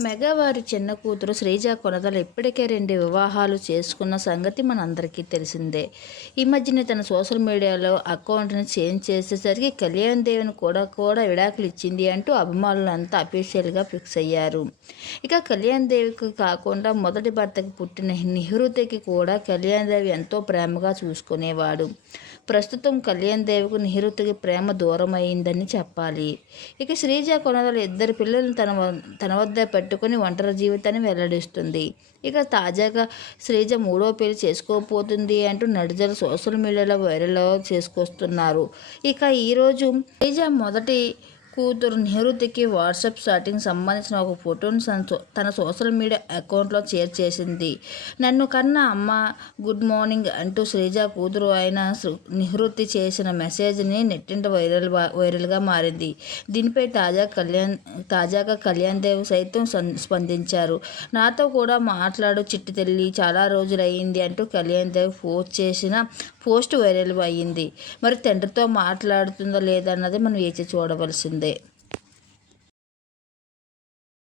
మెగావారి చిన్న కూతురు శ్రీజ కొనదలు ఇప్పటికే రెండు వివాహాలు చేసుకున్న సంగతి మనందరికీ తెలిసిందే. ఈ మధ్యనే తన సోషల్ మీడియాలో అకౌంట్ని చేంజ్ చేసేసరికి కళ్యాణ్ దేవిని కూడా కూడా విడాకులు ఇచ్చింది అంటూ అభిమానులంతా అఫీషియల్గా ఫిక్స్ అయ్యారు. ఇక కళ్యాణ్ దేవికి కాకుండా మొదటి భర్తకు పుట్టిన నిహృతికి కూడా కళ్యాణ్ దేవి ఎంతో ప్రేమగా చూసుకునేవాడు. ప్రస్తుతం కళ్యాణ్ దేవికి నిహృతికి ప్రేమ దూరం అయిందని చెప్పాలి. ఇక శ్రీజ కొనదలు ఇద్దరు పిల్లలను తన తన వద్ద పెట్టి పట్టుకుని ఒంటరి జీవితాన్ని వెల్లడిస్తుంది. ఇక తాజాగా శ్రీజ మూడో పెళ్ళి చేసుకోపోతుంది అంటూ నడిజలు సోషల్ మీడియాలో వైరల్ చేసుకొస్తున్నారు. ఇక ఈరోజు శ్రీజ మొదటి కూతురు నివృత్తికి వాట్సాప్ చాటింగ్ సంబంధించిన ఒక ఫోటోను తన సోషల్ మీడియా అకౌంట్లో షేర్ చేసింది. నన్ను కన్న అమ్మ గుడ్ మార్నింగ్ అంటూ శ్రీజ కూతురు అయిన నిహృతి చేసిన మెసేజ్ని నెట్టింట వైరల్ వైరల్గా మారింది. దీనిపై తాజా కళ్యాణ్ తాజాగా కళ్యాణ్ దేవ్ సైతం స్పందించారు. నాతో కూడా మాట్లాడు చిట్టి తల్లి చాలా రోజులు అయ్యింది అంటూ కళ్యాణ్ దేవ్ పోస్ట్ చేసిన పోస్ట్ వైరల్ అయ్యింది. మరి తండ్రితో మాట్లాడుతుందో లేదన్నది మనం వేచి చూడవలసిందే.